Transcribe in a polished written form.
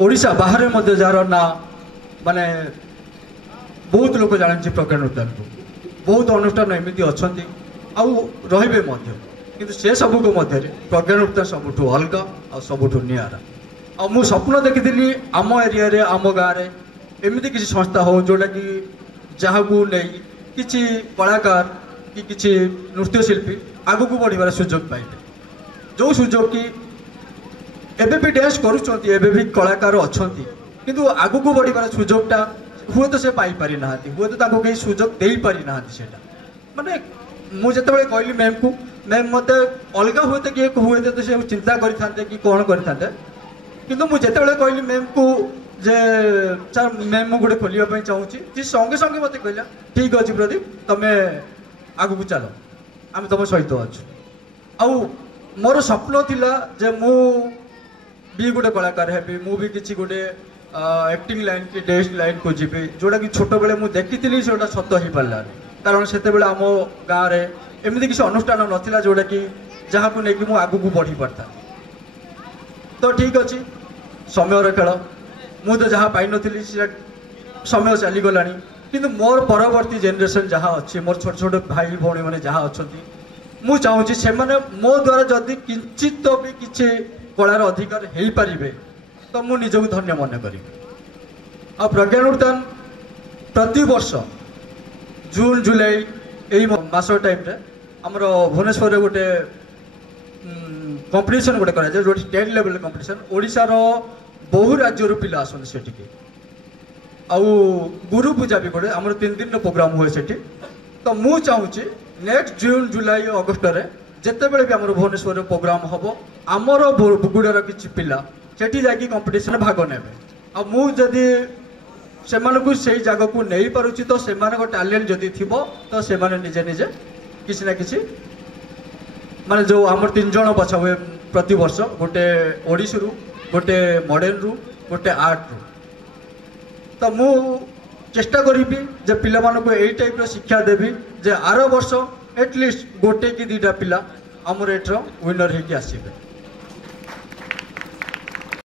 ओडिशा बाहर मध्य जार ना माने बहुत लोक जानते प्रज्ञा नूतन को बहुत अनुष्ठान एमती अच्छा रे कि से सब मध्य प्रज्ञा नूतन सबुठ अलग आ सबुठ निरा आ मु स्वप्न देखी आम एरिया रे आम गाँव में एमती किसी संस्था हो जोटा कि जहाँ को नहीं किसी कलाकार कि किसी नृत्यशिल्पी आग को बढ़िबार सुजोग पाइबे जो सुजोग कि एबे भी डांस करुँच भी कलाकार अच्छा किंतु आग को बढ़िबार सुजोगटा हुए तो से पाई पारि ना हुए तो ताको कहीं सुजोग दे पारि ना सेटा माने मुझे कहली मैम को मैम मत अलग हुए तो किए हुए तो से चिंता करते कि कौन करते किंतु मुझे कहली मैम को जे सर मैम गोटे खोलने चाहूँगी संगे संगे मत कहला ठीक अच्छे प्रदीप तुम्हें आग को चल आम तुम सहित अच्छु आउ मोर स्वप्न थिला जे मु भी गोटे कलाकार हेबी मु भी किसी गोटे एक्टिंग लाइन की डेस्ट लाइन को जी जोटा कि छोट बेले मुझे देखी से सत हो पारा कारण से आम गाँव में एमती किसी अनुष्ठान नाला जोटा कि जहाँ को लेकिन मुझे आग को बढ़ी पारता तो ठीक अच्छे समय खेल मु तो जहाँ पाई नी समय चलीगला किंतु मोर परवर्ती जेनरेशन जहाँ अच्छे मोर छोट छोट भाई भौणी मैंने जहाँ अच्छा मु चाहूँगी से मो द्वारा जदि किंचित भी किसी कलार अधिकार हो पारे तो मु निजक धन्य मन करी आ प्रज्ञा नूतन प्रति वर्ष जून जुलाई यही मास टाइम रे आमर भुवनेश्वर गोटे कंपटीशन गोटे कराए जो स्टेट लेवल कंपटीशन ओडिशा रो बहु राज्य पिला आसते सेठी आउ गुरु पूजा भी गोटे आमर 3 दिन प्रोग्राम हुए सेठी तो मु चाहूँगी नेक्स्ट जून जुलाई अगस्ट रे जिते बड़े भी आमर भुवनेश्वर प्रोग्राम हम आमर बुगुड़ार किसी पिला सेठी जाकि कंपटीशन भाग ने आ मु जदि से जगह को नहीं पारुची तो से टैलेंट जदि थी तो से निजे निजे किसी ना किसी माने जो आमर 3 जन बछा हुए प्रति वर्ष गोटे ओडिसी रु गोटे मॉडर्न रु गोटे आर्ट रु तो मु चेष्टा करी जे पिला मानको एई टाइप रो शिक्षा देबी जे आरो वर्ष एटलिस्ट गोटे कि 2टा पिला आमर एट्रो विनर होगी आसबे।